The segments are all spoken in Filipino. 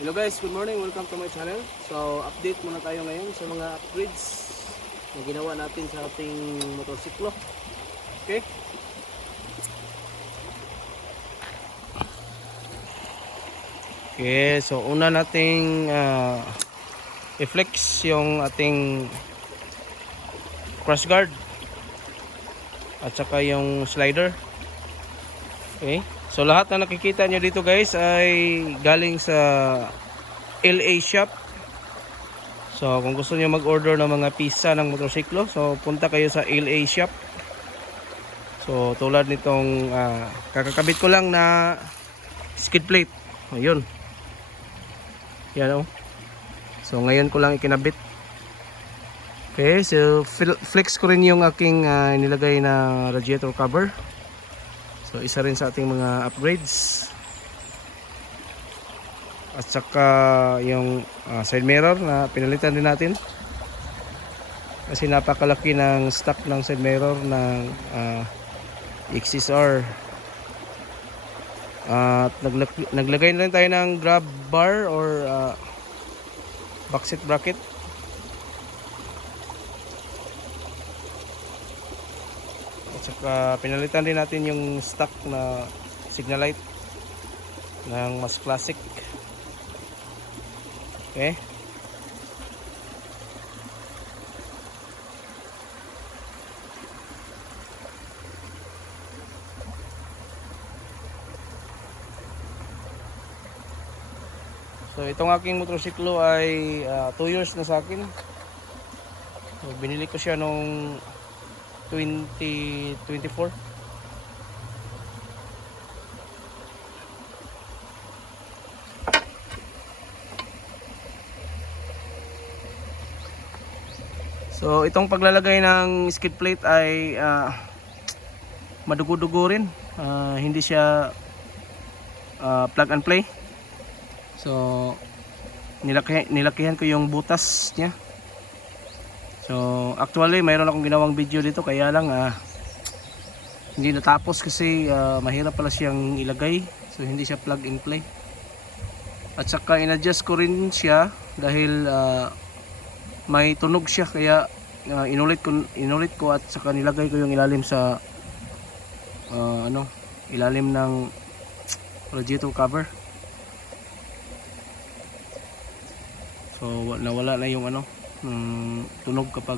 Hello guys, good morning. Welcome to my channel. So, update muna tayo ngayon sa mga upgrades na ginawa natin sa ating motorsiklo. Okay? Okay, so una nating i-flex yung ating crash guard at saka yung slider. Okay? So lahat na nakikita nyo dito guys ay galing sa LA shop. So kung gusto nyo mag-order ng mga pisa ng motorsiklo, so punta kayo sa LA shop. So tulad nitong kakakabit ko lang na skid plate. Ayun. Yan oh. So ngayon ko lang ikinabit. Okay, so flex ko rin yung aking nilagay na radiator cover. So isa rin sa ating mga upgrades. At saka yung side mirror na pinalitan din natin. Kasi napakalaki ng stock ng side mirror ng XSR. At naglagay na rin tayo ng grab bar or backseat bracket. At saka pinalitan din natin yung stock na signal light ng mas classic. Okay. So itong aking motorsiklo ay 2 years na sa akin. So, binili ko siya nung 2024. So itong paglalagay ng skid plate ay madugo-dugo rin. Hindi siya plug and play. So nilakihan ko yung butas niya. So actually mayroon akong ginawang video dito, kaya lang hindi natapos kasi mahirap pala siyang ilagay. So hindi siya plug and play. At saka in-adjust ko rin siya dahil may tunog siya, kaya inulit ko at saka nilagay ko yung ilalim sa ilalim ng radiator cover. So nawala na yung tunog kapag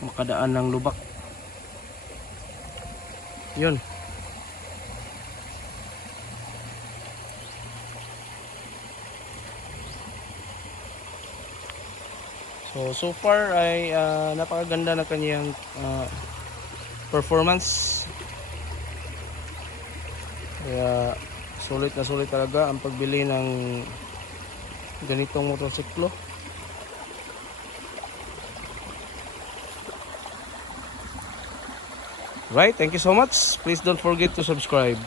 makadaan ng lubak. Yun. So far ay napakaganda na kanyang performance. Kaya sulit na sulit talaga ang pagbili ng ganitong motorsiklo. Right, thank you so much. Please don't forget to subscribe.